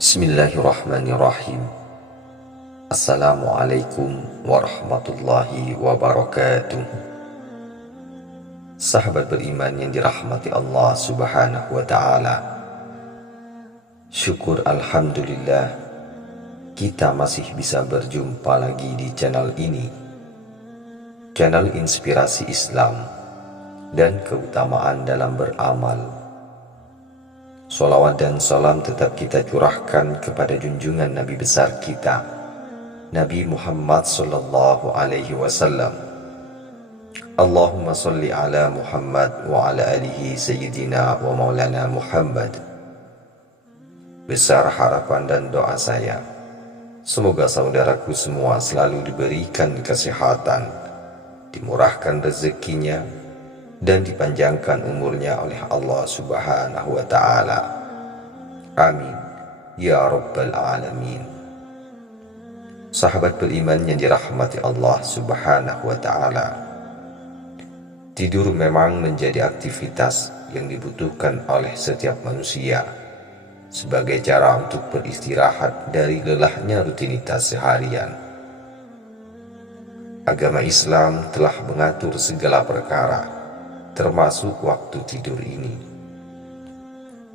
Bismillahirrahmanirrahim. Assalamualaikum warahmatullahi wabarakatuh. Sahabat beriman yang dirahmati Allah subhanahu wa ta'ala, syukur alhamdulillah kita masih bisa berjumpa lagi di channel ini, channel inspirasi Islam dan keutamaan dalam beramal. Salawat dan salam tetap kita curahkan kepada junjungan Nabi besar kita, Nabi Muhammad sallallahu alaihi wasallam. Allahumma salli ala Muhammad wa ala alihi sayyidina wa maulana Muhammad. Besar harapan dan doa saya, semoga saudaraku semua selalu diberikan kesehatan, dimurahkan rezekinya, dan dipanjangkan umurnya oleh Allah subhanahu wa ta'ala. Amin ya rabbal alamin. Sahabat beriman yang dirahmati Allah subhanahu wa ta'ala, tidur memang menjadi aktivitas yang dibutuhkan oleh setiap manusia sebagai cara untuk beristirahat dari lelahnya rutinitas seharian. Agama Islam telah mengatur segala perkara, termasuk waktu tidur ini.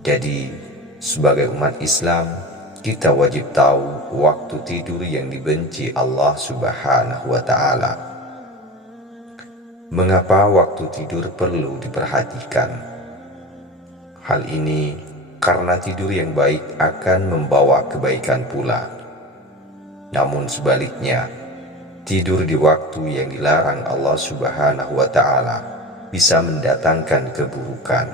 Jadi, sebagai umat Islam, kita wajib tahu waktu tidur yang dibenci Allah subhanahu wa ta'ala. Mengapa waktu tidur perlu diperhatikan? Hal ini karena tidur yang baik akan membawa kebaikan pula. Namun sebaliknya, tidur di waktu yang dilarang Allah subhanahu wa ta'ala bisa mendatangkan keburukan.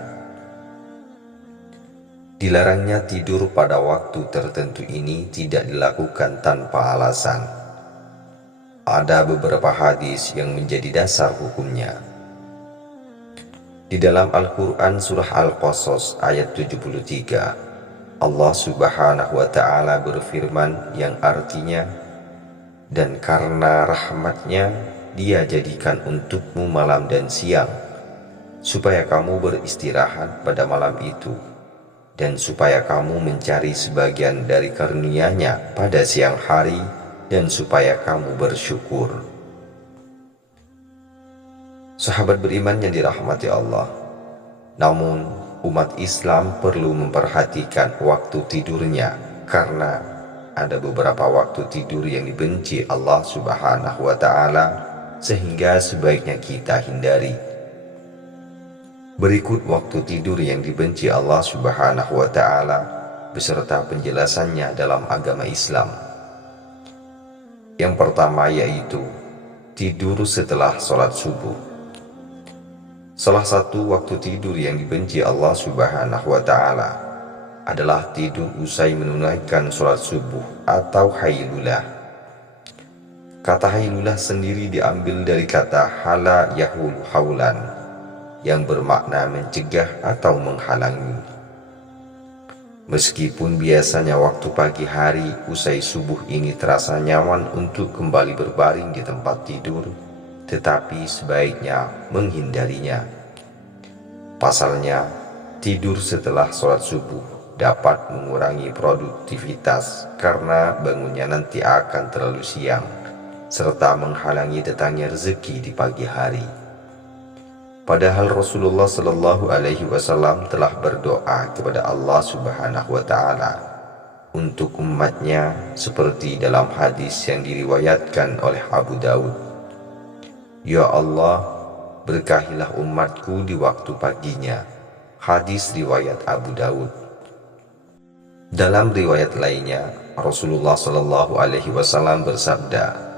Dilarangnya tidur pada waktu tertentu ini tidak dilakukan tanpa alasan. Ada beberapa hadis yang menjadi dasar hukumnya. Di dalam Al-Quran surah Al-Qasas ayat 73, Allah subhanahu wa ta'ala berfirman yang artinya, "Dan karena rahmatnya Dia jadikan untukmu malam dan siang, supaya kamu beristirahat pada malam itu, dan supaya kamu mencari sebagian dari karunia-Nya pada siang hari, dan supaya kamu bersyukur." Sahabat beriman yang dirahmati Allah, namun umat Islam perlu memperhatikan waktu tidurnya, karena ada beberapa waktu tidur yang dibenci Allah subhanahu wa ta'ala, sehingga sebaiknya kita hindari. Berikut waktu tidur yang dibenci Allah subhanahu wa ta'ala beserta penjelasannya dalam agama Islam. Yang pertama yaitu tidur setelah sholat subuh. Salah satu waktu tidur yang dibenci Allah subhanahu wa ta'ala adalah tidur usai menunaikan sholat subuh atau hailulah. Kata hailulah sendiri diambil dari kata hala yahulu haulan, yang bermakna mencegah atau menghalangi. Meskipun biasanya waktu pagi hari usai subuh ini terasa nyaman untuk kembali berbaring di tempat tidur, tetapi sebaiknya menghindarinya. Pasalnya, tidur setelah sholat subuh dapat mengurangi produktivitas karena bangunnya nanti akan terlalu siang, serta menghalangi datangnya rezeki di pagi hari. Padahal Rasulullah sallallahu alaihi wasallam telah berdoa kepada Allah subhanahu wa ta'ala untuk umatnya seperti dalam hadis yang diriwayatkan oleh Abu Daud. "Ya Allah, berkahilah umatku di waktu paginya." Hadis riwayat Abu Daud. Dalam riwayat lainnya, Rasulullah sallallahu alaihi wasallam bersabda,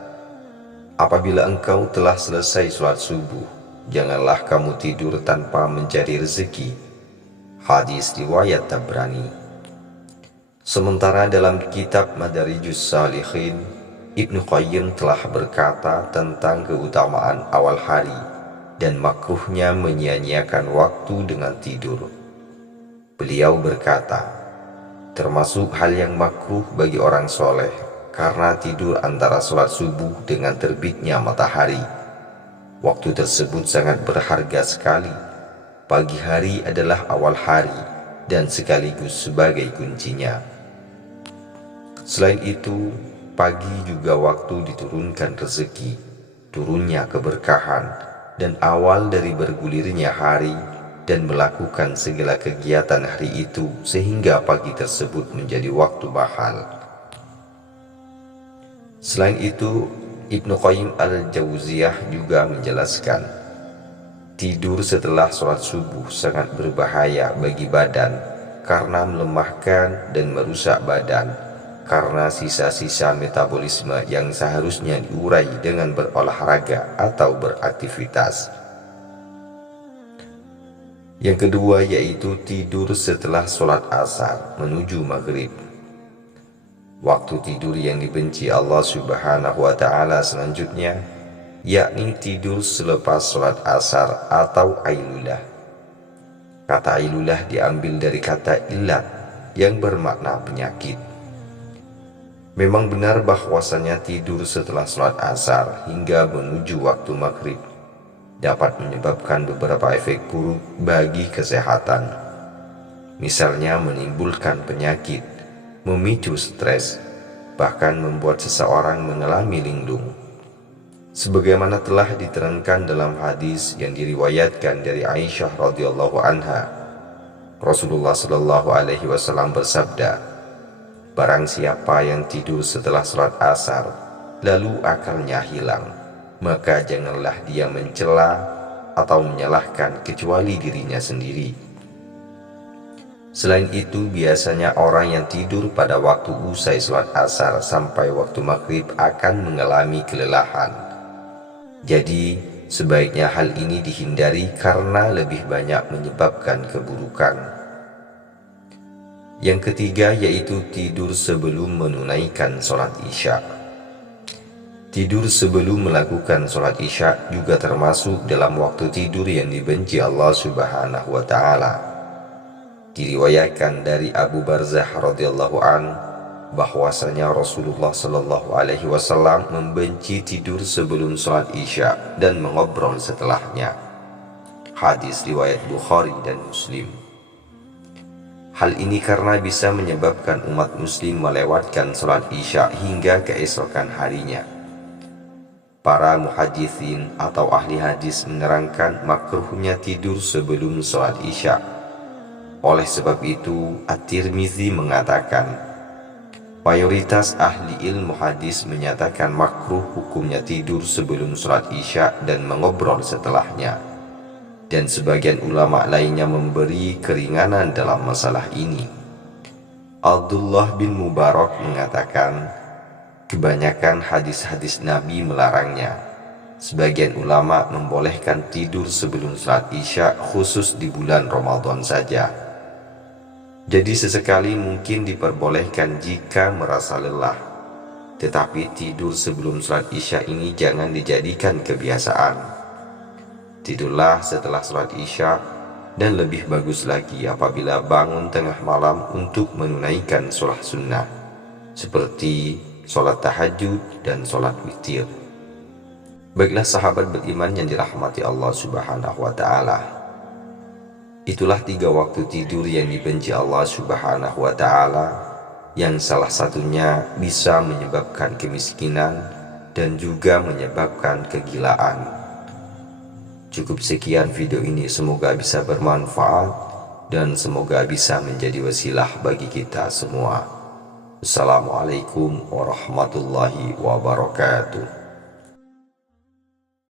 "Apabila engkau telah selesai sholat subuh, janganlah kamu tidur tanpa mencari rezeki." Hadis riwayat Tabrani. Sementara dalam kitab Madarijus Salihin, Ibnu Qayyim telah berkata tentang keutamaan awal hari dan makruhnya menyia-nyiakan waktu dengan tidur. Beliau berkata, termasuk hal yang makruh bagi orang soleh karena tidur antara sholat subuh dengan terbitnya matahari. Waktu tersebut sangat berharga sekali. Pagi hari adalah awal hari dan sekaligus sebagai kuncinya. Selain itu, pagi juga waktu diturunkan rezeki, turunnya keberkahan, dan awal dari bergulirnya hari, dan melakukan segala kegiatan hari itu sehingga pagi tersebut menjadi waktu mahal. Selain itu, Ibnu Qayyim al-Jauziyah juga menjelaskan, tidur setelah sholat subuh sangat berbahaya bagi badan karena melemahkan dan merusak badan, karena sisa-sisa metabolisme yang seharusnya diurai dengan berolahraga atau beraktivitas. Yang kedua yaitu tidur setelah sholat asar menuju maghrib. Waktu tidur yang dibenci Allah Subhanahu wa Ta'ala selanjutnya, yakni tidur selepas sholat asar atau ailulah. Kata ailulah diambil dari kata illat yang bermakna penyakit. Memang benar bahwasanya tidur setelah sholat asar hingga menuju waktu maghrib dapat menyebabkan beberapa efek buruk bagi kesehatan. Misalnya menimbulkan penyakit, memicu stres, bahkan membuat seseorang mengalami linglung. Sebagaimana telah diterangkan dalam hadis yang diriwayatkan dari Aisyah radhiyallahu anha, Rasulullah shallallahu alaihi wasallam bersabda, barang siapa yang tidur setelah sholat asar lalu akalnya hilang, maka janganlah dia mencela atau menyalahkan kecuali dirinya sendiri. Selain itu, biasanya orang yang tidur pada waktu usai sholat asar sampai waktu maghrib akan mengalami kelelahan. Jadi, sebaiknya hal ini dihindari karena lebih banyak menyebabkan keburukan. Yang ketiga yaitu tidur sebelum menunaikan sholat isya. Tidur sebelum melakukan sholat isya juga termasuk dalam waktu tidur yang dibenci Allah Subhanahu wa Ta'ala. Diriwayatkan dari Abu Barzah radhiyallahu an bahwasanya Rasulullah sallallahu alaihi wasallam membenci tidur sebelum sholat isya dan mengobrol setelahnya. Hadis riwayat Bukhari dan Muslim. Hal ini karena bisa menyebabkan umat muslim melewatkan sholat isya hingga keesokan harinya. Para muhaditsin atau ahli hadis menerangkan makruhnya tidur sebelum sholat isya. Oleh sebab itu, At-Tirmizi mengatakan, mayoritas ahli ilmu hadis menyatakan makruh hukumnya tidur sebelum sholat isya dan mengobrol setelahnya. Dan sebagian ulama lainnya memberi keringanan dalam masalah ini. Abdullah bin Mubarak mengatakan, kebanyakan hadis-hadis Nabi melarangnya. Sebagian ulama membolehkan tidur sebelum sholat isya khusus di bulan Ramadan saja. Jadi sesekali mungkin diperbolehkan jika merasa lelah. Tetapi tidur sebelum sholat isya ini jangan dijadikan kebiasaan. Tidurlah setelah sholat isya, dan lebih bagus lagi apabila bangun tengah malam untuk menunaikan sholat sunnah, seperti sholat tahajud dan sholat witir. Baiklah sahabat beriman yang dirahmati Allah Subhanahu wa Ta'ala, itulah 3 waktu tidur yang dibenci Allah Subhanahu wa Ta'ala, yang salah satunya bisa menyebabkan kemiskinan dan juga menyebabkan kegilaan. Cukup sekian video ini, semoga bisa bermanfaat dan semoga bisa menjadi wasilah bagi kita semua. Assalamualaikum warahmatullahi wabarakatuh.